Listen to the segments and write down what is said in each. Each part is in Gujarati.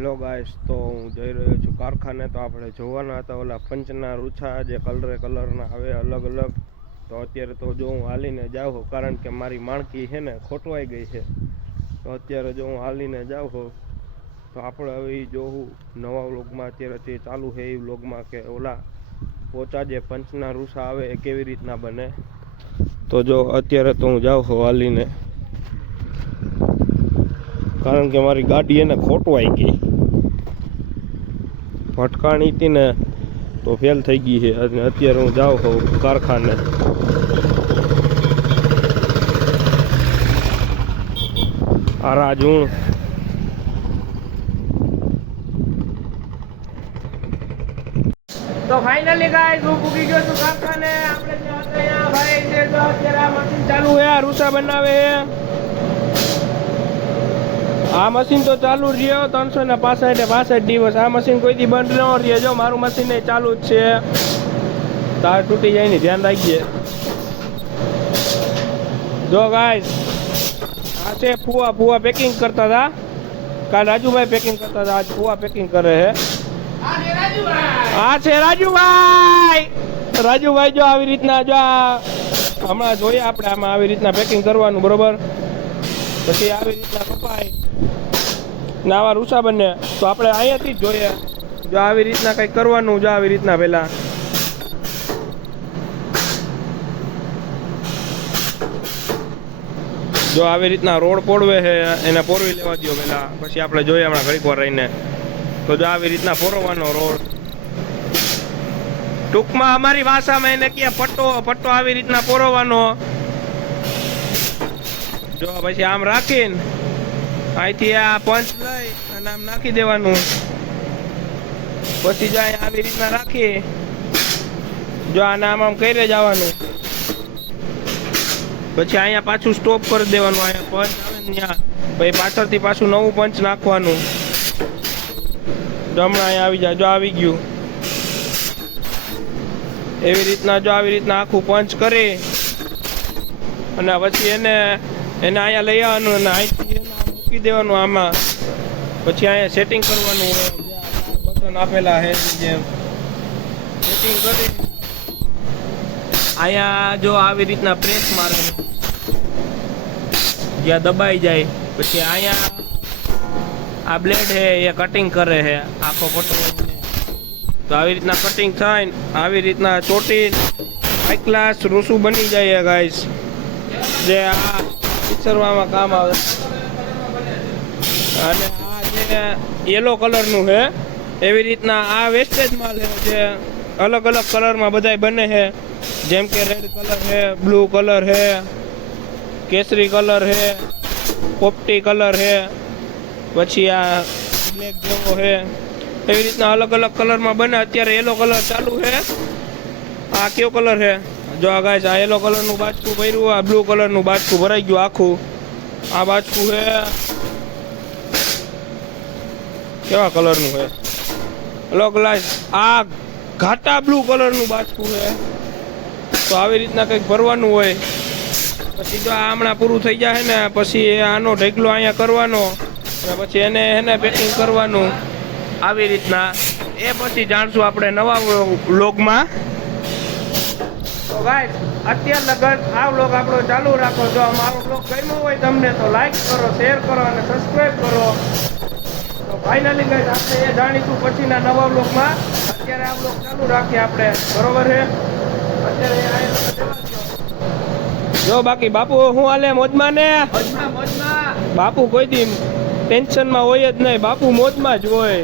હેલો ગાઈસ, તો હું જઈ રહ્યો છું કારખાને. તો આપણે જોવાના હતા ઓલા પંચના રૂછા જે કલરના આવે અલગ અલગ. તો અત્યારે તો જો હું હાલીને જાઉં કારણ કે મારી માણકી છે ને ખોટવાઈ ગઈ છે. તો અત્યારે જો હું હાલીને જાઉં તો આપણે હવે જોવું નવા વ્લોગમાં અત્યારે ચાલુ છે એ વ્લોગમાં કે ઓલા પોચા જે પંચના રૂછા આવે એ કેવી રીતના બને. તો જો અત્યારે તો હું જાઉં હાલીને કારણ કે મારી ગાડી એને ખોટવાઈ ગઈ, ભટકાણી હતી ને તો ફેલ થઈ ગઈ છે. અને અત્યારે હું જાઉં છું કારખાને. આ રાજુણ તો ફાઇનલી ગાઈસ હું પૂગી ગયો છું કારખાને. આપણે ત્યાં ભાઈ છે તો અત્યારે આ મશીન ચાલુ છે, આ રૂસા બનાવે છે. આ મશીન તો ચાલુ રહ્યો 365 દિવસ. આ મશીન કોઈથી બંધ ન રહે. જો મારું મશીન ચાલુ જ છે. તાર તૂટી જાય ને ધ્યાન રાખજે. જો ગાઈસ આ છે ફુવા પેકિંગ કરતા હતા. કાલ રાજુભાઈ પેકિંગ કરતા હતા, આજ ફુવા પેકિંગ કરે છે. આ છે રાજુભાઈ જો આવી રીતના જો હમણાં જોઈએ આપણે આમાં આવી રીતના પેકિંગ કરવાનું બરોબર. પછી આવી રીતના કપાય ને આવા રૂસા બને. તો આપણે અહીંયાથી જ જોઈએ જો આવી રીતના કંઈક કરવાનું. જો આવી રીતના પહેલા જો આવી રીતના રોડ પોડવે છે એને પોરવી લેવા દો પહેલા. પછી આપણે જોઈએ હમણાં ઘડીક વાર રહીને. તો જો આવી રીતના પોરવાનો રોડ, ટૂંકમાં અમારી ભાષામાં એને કે પટ્ટો આવી રીતના પોરવાનો. જો પછી આમ રાખીને અહીંથી આ પંચ લઈ અને આમ નાખી દેવાનું. પછી જાય આવી રીતના રાખી જો આને આમ કરી જવાનું. પછી અહીંયા પાછું સ્ટોપ કરી દેવાનું. અહીંયા પંચ આવે ને ત્યાં પછી પાછળથી પાછું નવું પંચ નાખવાનું. જો હમણાં અહીંયા આવી જાય. જો આવી ગયું. એવી રીતના જો આવી રીતના આખું પંચ કરી અને પછી એને અહીંયા લઈ આવવાનું અને અહીંથી મૂકી દેવાનું આમાં. પછી અહીંયા સેટિંગ કરવાનું હોય. બટન આપેલા છે જેમ સેટિંગ કરી અહીંયા જો આવી રીતના પ્રેસ મારે જ્યાં દબાઈ જાય. પછી અહીંયા આ બ્લેડ છે એ કટિંગ કરે છે આખો પટ્ટો. તો આવી રીતના કટિંગ થાય ને આવી રીતના ચોટી હાઈ ક્લાસ રૂસું બની જાય ગાઈસ, જે આ પિક્ચરમાં કામ આવે. અને આ જે યલો કલરનું છે એવી રીતના આ વેસ્ટેજ માલ છે જે અલગ અલગ કલરમાં બધાય બને છે. જેમ કે રેડ કલર છે, બ્લુ કલર છે, કેસરી કલર છે, પોપટી કલર છે, પછી આ બ્લેક જેવો છે. એવી રીતના અલગ અલગ કલરમાં બને. અત્યારે યલો કલર ચાલુ છે. આ કયો કલર છે? જો આ ગાઈસ આ યલો કલરનું બાજકું ભર્યું, આ બ્લુ કલરનું બાજકું ભરાઈ ગયું આખું. આ બાજકું છે કેવા કલરનું છે? અલગ ગાઈસ આ ઘાટા બ્લુ કલરનું બાજકું છે. તો આવી રીતના કંઈક ભરવાનું હોય. પછી જો આ હમણાં પૂરું થઈ જાય ને પછી આનો ઢેકલો અહીંયા કરવાનો અને પછી એને પેકિંગ કરવાનું આવી રીતના. એ પછી જાણશું આપણે નવા વ્લોગમાં. તો ગાઈસ અત્યાર લગન આ વ્લોગ આપણો ચાલુ રાખો. જો અમારો વ્લોગ ગમ્યો હોય તમને તો લાઈક કરો, શેર કરો અને સબસ્ક્રાઈબ કરો. તો ફાઇનલી ગાઈસ આપણે એ જાણીશું પછીના નવા વ્લોગમાં. અત્યારે આ વ્લોગ ચાલુ રાખીએ આપણે, બરોબર છે? અત્યારે જો બાકી બાપુ હું હાલે મોજમાં ને? બાપુ કોઈ દી ટેન્શનમાં હોય જ નહીં. બાપુ મોજમાં જ હોય.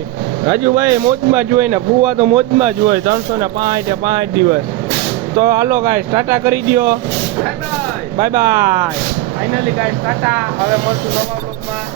રાજુભાઈ મોજમાં જ હોય ને ફુવા તો મોજમાં જ હોય 365 દિવસ. તો હાલો ગાઈસ ટાટા કરી દો. Bye bye. Finally guys Tata. હવે મળશું નવા વ્લોગમાં.